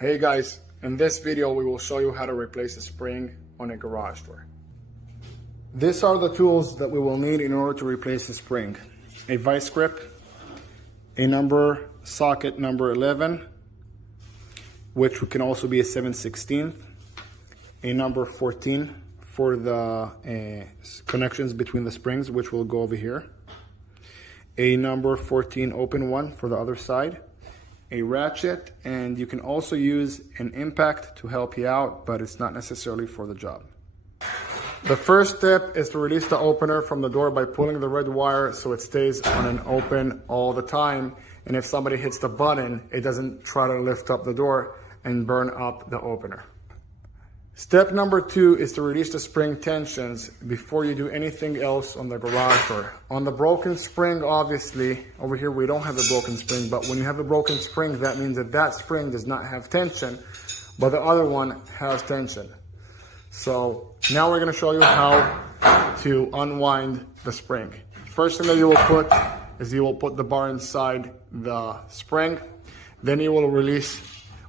Hey guys, in this video we will show you how to replace a spring on a garage door. These are the tools that we will need in order to replace the spring. A vice grip, a number socket number 11, which can also be a 7/16, a number 14 for the connections between the springs, which will go over here, a number 14 open one for the other side, a ratchet, and you can also use an impact to help you out, but it's not necessarily for the job. The first step is to release the opener from the door by pulling the red wire so it stays on an open all the time, and if somebody hits the button, it doesn't try to lift up the door and burn up the opener. Step number 2 is to release the spring tensions before you do anything else on the garage door. On the broken spring, obviously, over here we don't have a broken spring, but when you have a broken spring, that means that that spring does not have tension, but the other one has tension. So now we're going to show you how to unwind the spring. First thing that you will put is you will put the bar inside the spring. Then you will release,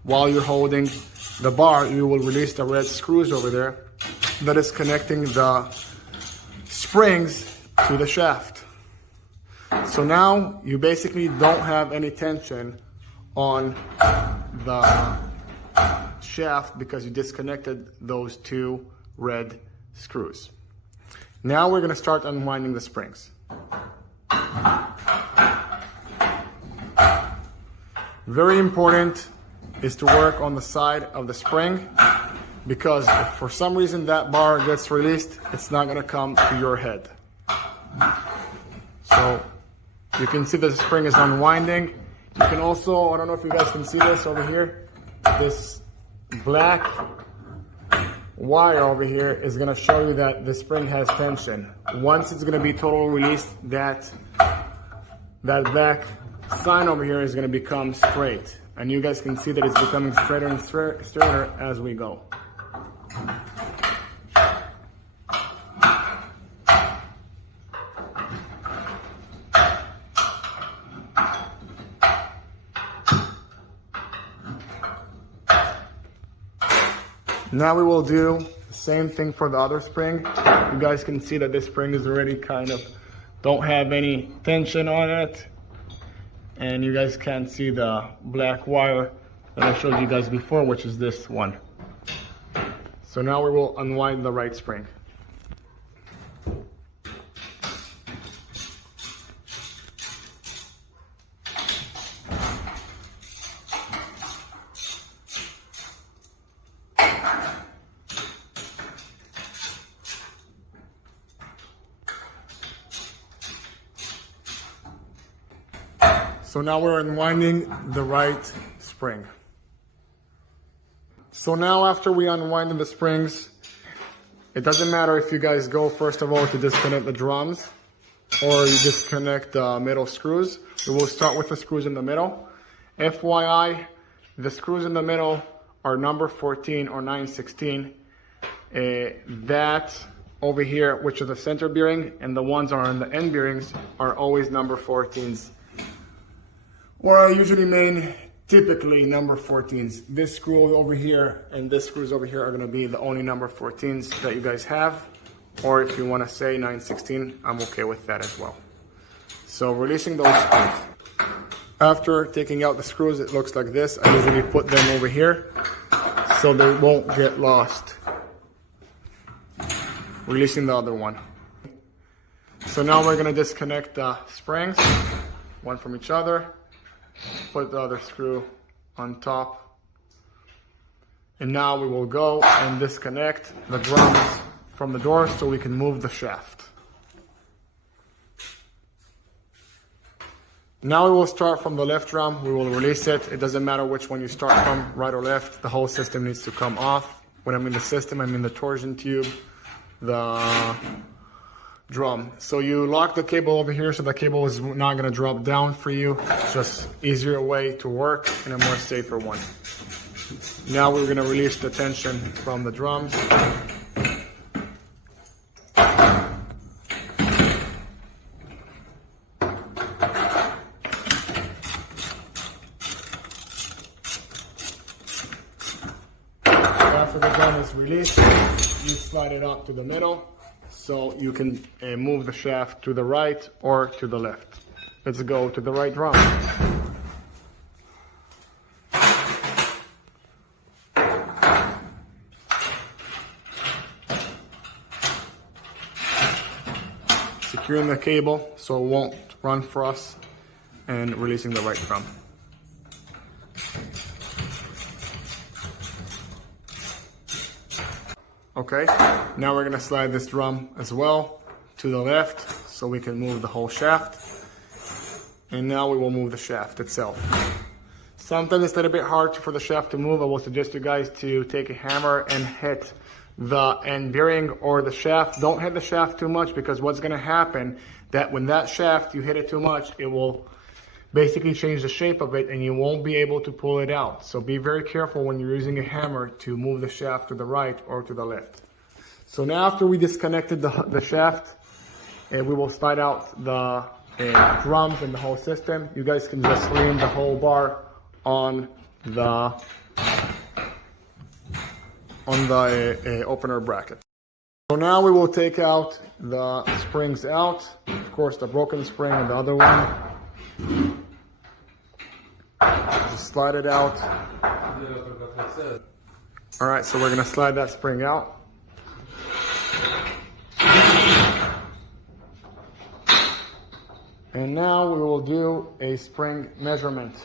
while you're holding the bar, you will release the red screws over there that is connecting the springs to the shaft. So now you basically don't have any tension on the shaft because you disconnected those two red screws. Now we're going to start unwinding the springs. Very important is to work on the side of the spring, because if for some reason that bar gets released, it's not going to come to your head. So you can see that the spring is unwinding. You can also, I don't know if you guys can see this over here, this black wire over here is going to show you that the spring has tension. Once it's going to be totally released, that black sign over here is going to become straight. And you guys can see that it's becoming straighter and straighter as we go. Now we will do the same thing for the other spring. You guys can see that this spring is already kind of, don't have any tension on it. And you guys can see the black wire that I showed you guys before, which is this one. So now we will unwind the right spring. So now we're unwinding the right spring. So now after we unwind the springs, it doesn't matter if you guys go first of all to disconnect the drums or you disconnect the middle screws. We will start with the screws in the middle. FYI, the screws in the middle are number 14 or 9/16. That over here, which is the center bearing, and the ones are on the end bearings, are always number 14s. Or I usually mean typically number 14s. This screw over here and this screws over here are going to be the only number 14s that you guys have. Or if you want to say 9/16, I'm okay with that as well. So releasing those screws. After taking out the screws, it looks like this. I usually put them over here so they won't get lost. Releasing the other one. So now we're going to disconnect the springs, one from each other. Put the other screw on top. And now we will go and disconnect the drums from the door so we can move the shaft. Now we will start from the left drum. We will release it. It doesn't matter which one you start from, right or left. The whole system needs to come off. When I mean the system, I mean the torsion tube, the drum. So you lock the cable over here so the cable is not going to drop down for you. It's just easier way to work and a more safer one. Now we're going to release the tension from the drums. released, you slide it out to the middle so you can move the shaft to the right or to the left. Let's go to the right drum. Securing the cable so it won't run for us, and releasing the right drum. Okay, now we're gonna slide this drum as well to the left so we can move the whole shaft. And now we will move the shaft itself. Sometimes it's a little bit hard for the shaft to move. I will suggest you guys to take a hammer and hit the end bearing or the shaft. Don't hit the shaft too much, because what's gonna happen, that when that shaft, you hit it too much, it will basically change the shape of it and you won't be able to pull it out. So be very careful when you're using a hammer to move the shaft to the right or to the left. So now after we disconnected the shaft, we will slide out the drums and the whole system. You guys can just lean the whole bar on the opener bracket. So now we will take out the springs out, of course the broken spring and the other one. Just slide it out. All right, so we're gonna slide that spring out. And now we will do a spring measurement.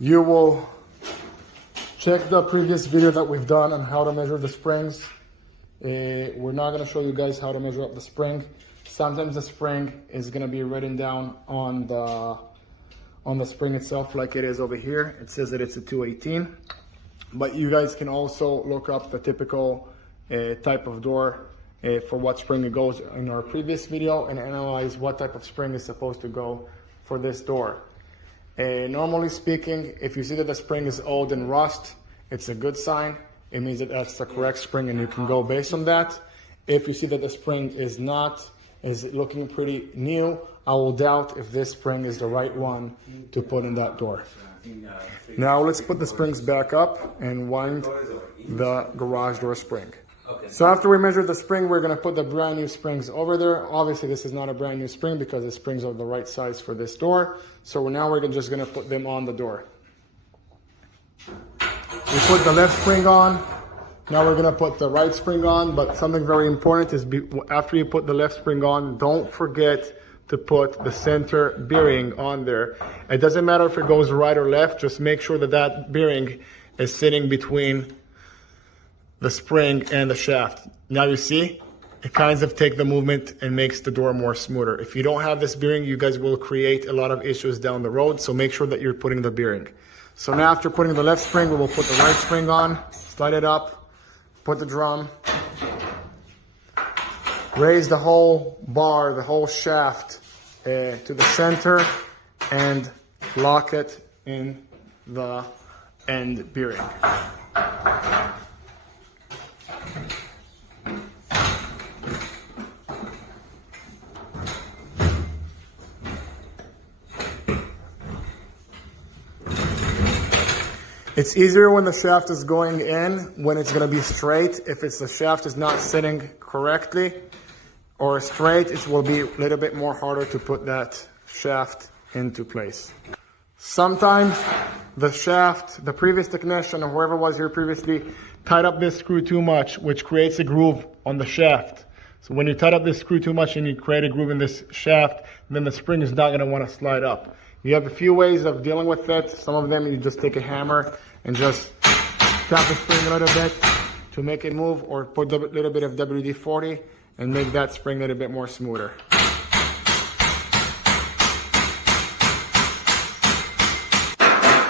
You will check the previous video that we've done on how to measure the springs. We're not going to show you guys how to measure up the spring. Sometimes the spring is going to be written down on the spring itself, like it is over here. It says that it's a 218. But you guys can also look up the typical type of door for what spring it goes in our previous video, and analyze what type of spring is supposed to go for this door. Normally speaking, if you see that the spring is old and rust, it's a good sign. It means that that's the correct spring and you can go based on that. If you see that the spring is looking pretty new, I will doubt if this spring is the right one to put in that door. Now let's put the springs back up and wind the garage door spring. So after we measure the spring, we're going to put the brand new springs over there. Obviously this is not a brand new spring because the springs are the right size for this door. So now we're just going to put them on the door. We put the left spring on. Now we're going to put the right spring on. But something very important is after you put the left spring on, don't forget to put the center bearing on there. It doesn't matter if it goes right or left. Just make sure that that bearing is sitting between the spring and the shaft. Now you see, it kind of takes the movement and makes the door more smoother. If you don't have this bearing, you guys will create a lot of issues down the road. So make sure that you're putting the bearing. So now after putting the left spring, we will put the right spring on, slide it up, put the drum, raise the whole bar, the whole shaft to the center, and lock it in the end bearing. It's easier when the shaft is going in, when it's going to be straight. If the shaft is not sitting correctly or straight, it will be a little bit more harder to put that shaft into place. Sometimes the shaft, the previous technician or whoever was here previously, tied up this screw too much, which creates a groove on the shaft. So when you tight up this screw too much and you create a groove in this shaft, then the spring is not going to want to slide up. You have a few ways of dealing with it. Some of them you just take a hammer and just tap the spring a little bit to make it move, or put a little bit of WD-40 and make that spring a little bit more smoother.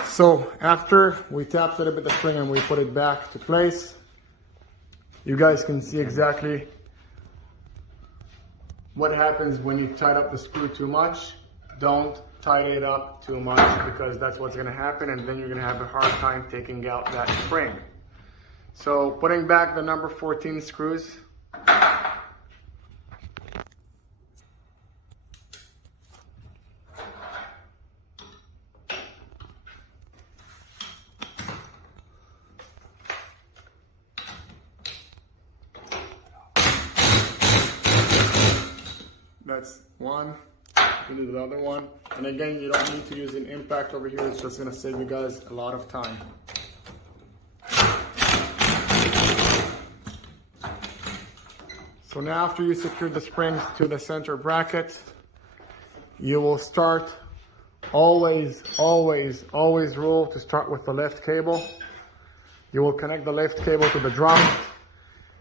So after we tapped a little bit the spring and we put it back to place, you guys can see exactly what happens when you tight up the screw too much. Don't tighten it up too much, because that's what's going to happen, and then you're going to have a hard time taking out that spring. So putting back the number 14 screws, that's one. You do the other one. And again, you don't need to use an impact over here. It's just gonna save you guys a lot of time. So now after you secure the springs to the center bracket, you will start, always rule to start with the left cable. You will connect the left cable to the drum.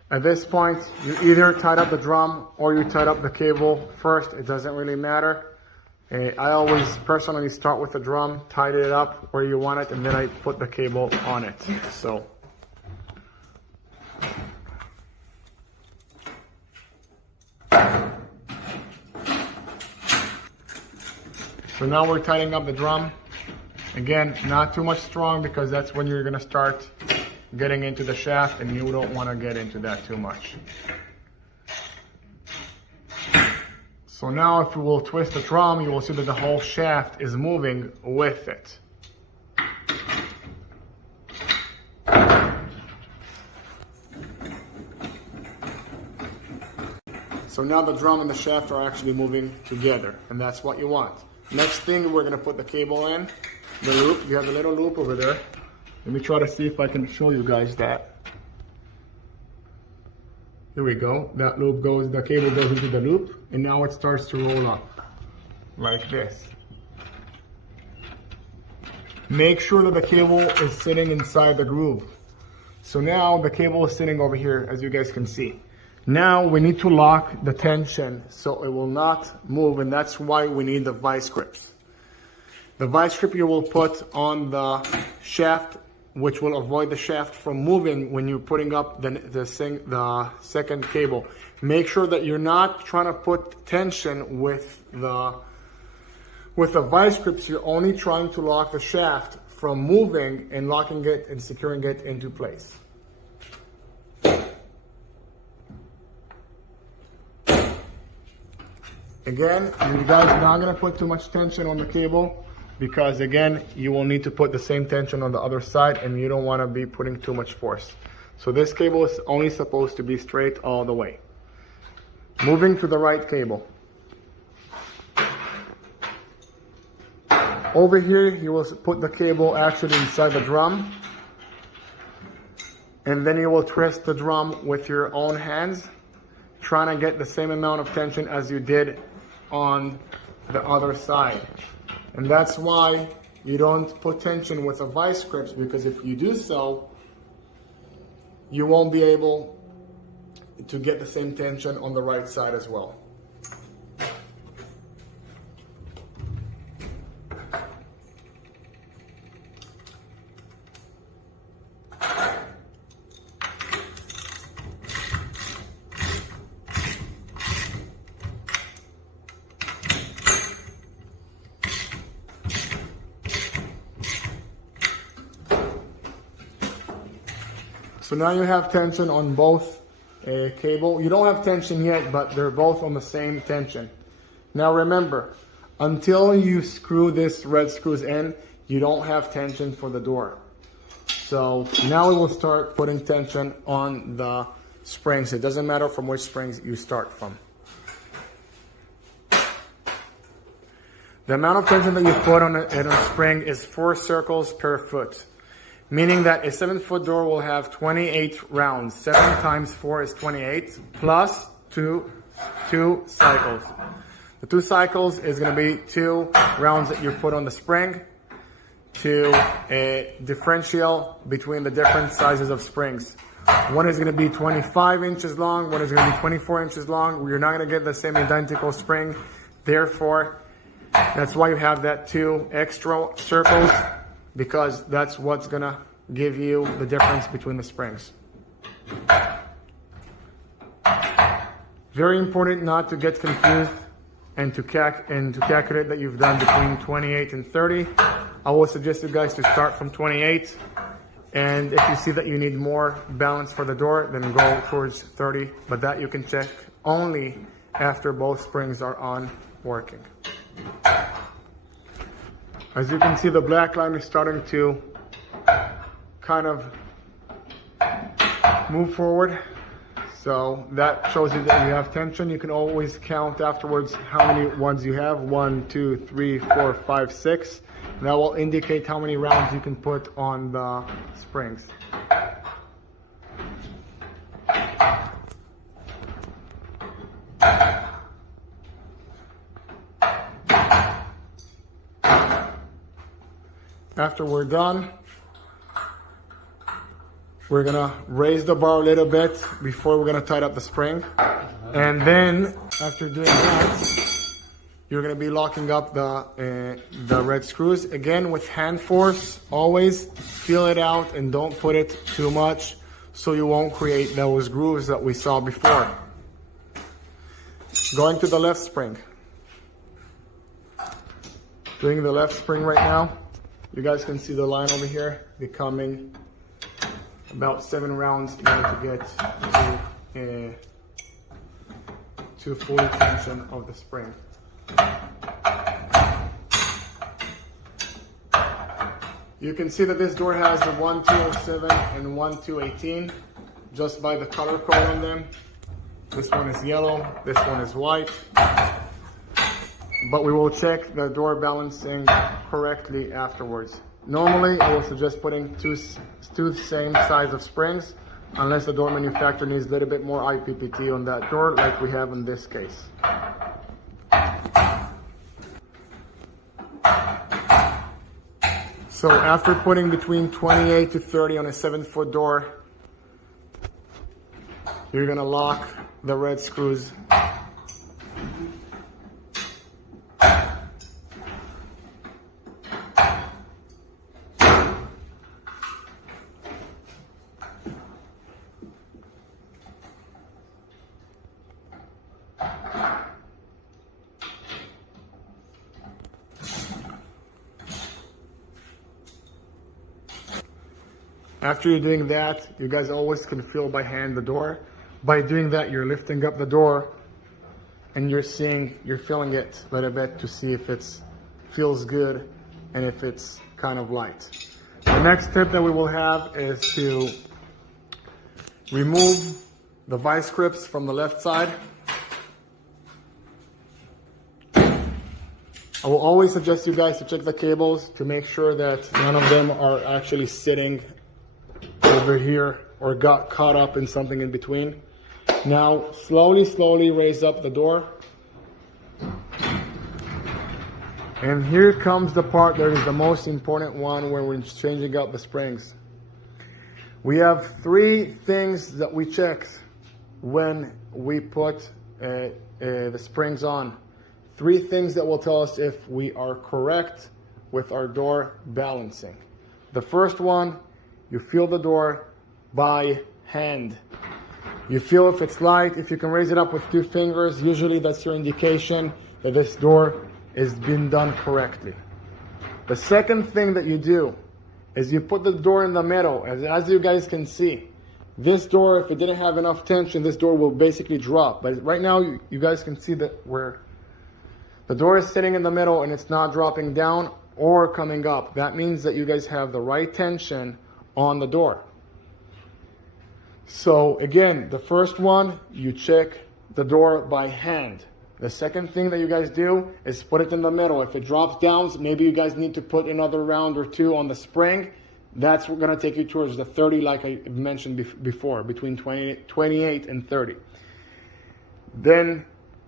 At this point, you either tied up the drum or you tied up the cable first. It doesn't really matter. I always personally start with the drum, tied it up where you want it, and then I put the cable on it. So now we're tightening up the drum. Again, not too much strong because that's when you're gonna start getting into the shaft and you don't wanna get into that too much. So now if you will twist the drum, you will see that the whole shaft is moving with it. So now the drum and the shaft are actually moving together, and that's what you want. Next thing, we're gonna put the cable in, the loop. You have a little loop over there. Let me try to see if I can show you guys that. Here we go. That loop goes, the cable goes into the loop, and now it starts to roll up like this. Make sure that the cable is sitting inside the groove. So now the cable is sitting over here, as you guys can see. Now we need to lock the tension so it will not move, and that's why we need the vice grips. The vice grip you will put on the shaft, which will avoid the shaft from moving when you're putting up the second cable. Make sure that you're not trying to put tension with the vice grips. You're only trying to lock the shaft from moving and locking it and securing it into place. Again, you guys are not gonna put too much tension on the cable because again, you will need to put the same tension on the other side and you don't wanna be putting too much force. So this cable is only supposed to be straight all the way. Moving to the right cable. Over here, you will put the cable actually inside the drum. And then you will twist the drum with your own hands, trying to get the same amount of tension as you did on the other side. And that's why you don't put tension with the vice grips, because if you do so, you won't be able to get the same tension on the right side as well. So now you have tension on both cable. You don't have tension yet, but they're both on the same tension. Now remember, until you screw this red screws in, you don't have tension for the door. So now we will start putting tension on the springs. It doesn't matter from which springs you start from. The amount of tension that you put on a spring is 4 circles per foot. Meaning that a 7-foot door will have 28 rounds. 7 times 4 is 28, plus two cycles. The 2 cycles is going to be 2 rounds that you put on the spring to a differential between the different sizes of springs. One is going to be 25 inches long, one is going to be 24 inches long. You're not going to get the same identical spring. Therefore, that's why you have that 2 extra circles, because that's what's gonna give you the difference between the springs. Very important not to get confused and to calculate that you've done between 28 and 30. I will suggest you guys to start from 28, and if you see that you need more balance for the door, then go towards 30, but that you can check only after both springs are on working. As you can see, the black line is starting to kind of move forward. So that shows you that you have tension. You can always count afterwards how many ones you have. 1, 2, 3, 4, 5, 6. That will indicate how many rounds you can put on the springs. After we're done, we're gonna raise the bar a little bit before we're gonna tighten up the spring. And then after doing that, you're gonna be locking up the red screws. Again, with hand force, always feel it out and don't put it too much so you won't create those grooves that we saw before. Going to the left spring. Doing the left spring right now. You guys can see the line over here becoming about 7 rounds in order to get to full tension of the spring. You can see that this door has a 1207 and 1218 just by the color code on them. This one is yellow, this one is white. But we will check the door balancing correctly afterwards. Normally, I will suggest putting two same size of springs, unless the door manufacturer needs a little bit more IPPT on that door, like we have in this case. So after putting between 28 to 30 on a 7-foot door, you're gonna lock the red screws. After you're doing that, you guys always can feel by hand the door. By doing that, you're lifting up the door and you're feeling it a little bit to see if it feels good and if it's kind of light. The next tip that we will have is to remove the vice grips from the left side. I will always suggest you guys to check the cables to make sure that none of them are actually sitting over here or got caught up in something in between. Now slowly raise up the door. And here comes the part that is the most important one when we're changing out the springs. We have 3 things that we check when we put the springs on. 3 things that will tell us if we are correct with our door balancing. The first one, you feel the door by hand. You feel if it's light. If you can raise it up with 2 fingers, usually that's your indication that this door is being done correctly. The second thing that you do is you put the door in the middle. As you guys can see, this door, if it didn't have enough tension, this door will basically drop. But right now, you guys can see that where the door is sitting in the middle and it's not dropping down or coming up. That means that you guys have the right tension on the door. So again, the first one, you check the door by hand. The second thing that you guys do is put it in the middle. If it drops down, maybe you guys need to put another round or 2 on the spring. That's going to take you towards the 30, like I mentioned before, between 28 and 30. Then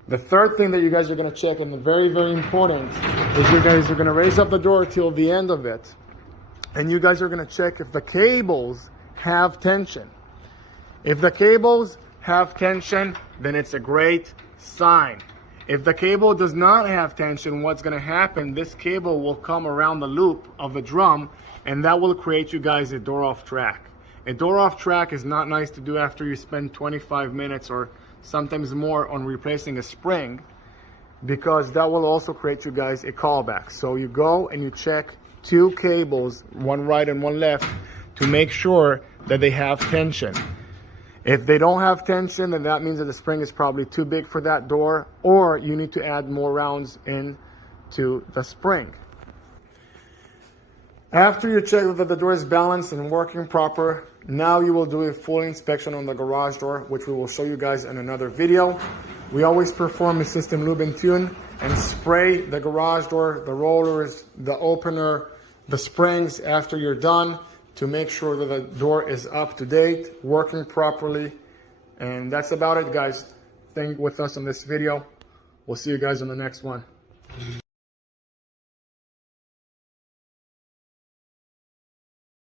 the third thing that you guys are going to check, and very important, is you guys are going to raise up the door till the end of it. And you guys are going to check if the cables have tension. If the cables have tension, then it's a great sign. If the cable does not have tension, what's going to happen, this cable will come around the loop of the drum, and that will create you guys a door off track. A door off track is not nice to do after you spend 25 minutes or sometimes more on replacing a spring, because that will also create you guys a callback. So you go and you check 2 cables, one right and one left, to make sure that they have tension. If they don't have tension, then that means that the spring is probably too big for that door, or you need to add more rounds into the spring. After you check that the door is balanced and working proper, now you will do a full inspection on the garage door, which we will show you guys in another video. We always perform a system lube and tune and spray the garage door, the rollers, the opener, the springs after you're done to make sure that the door is up to date, working properly. And that's about it, guys. Staying with us on this video. We'll see you guys on the next one.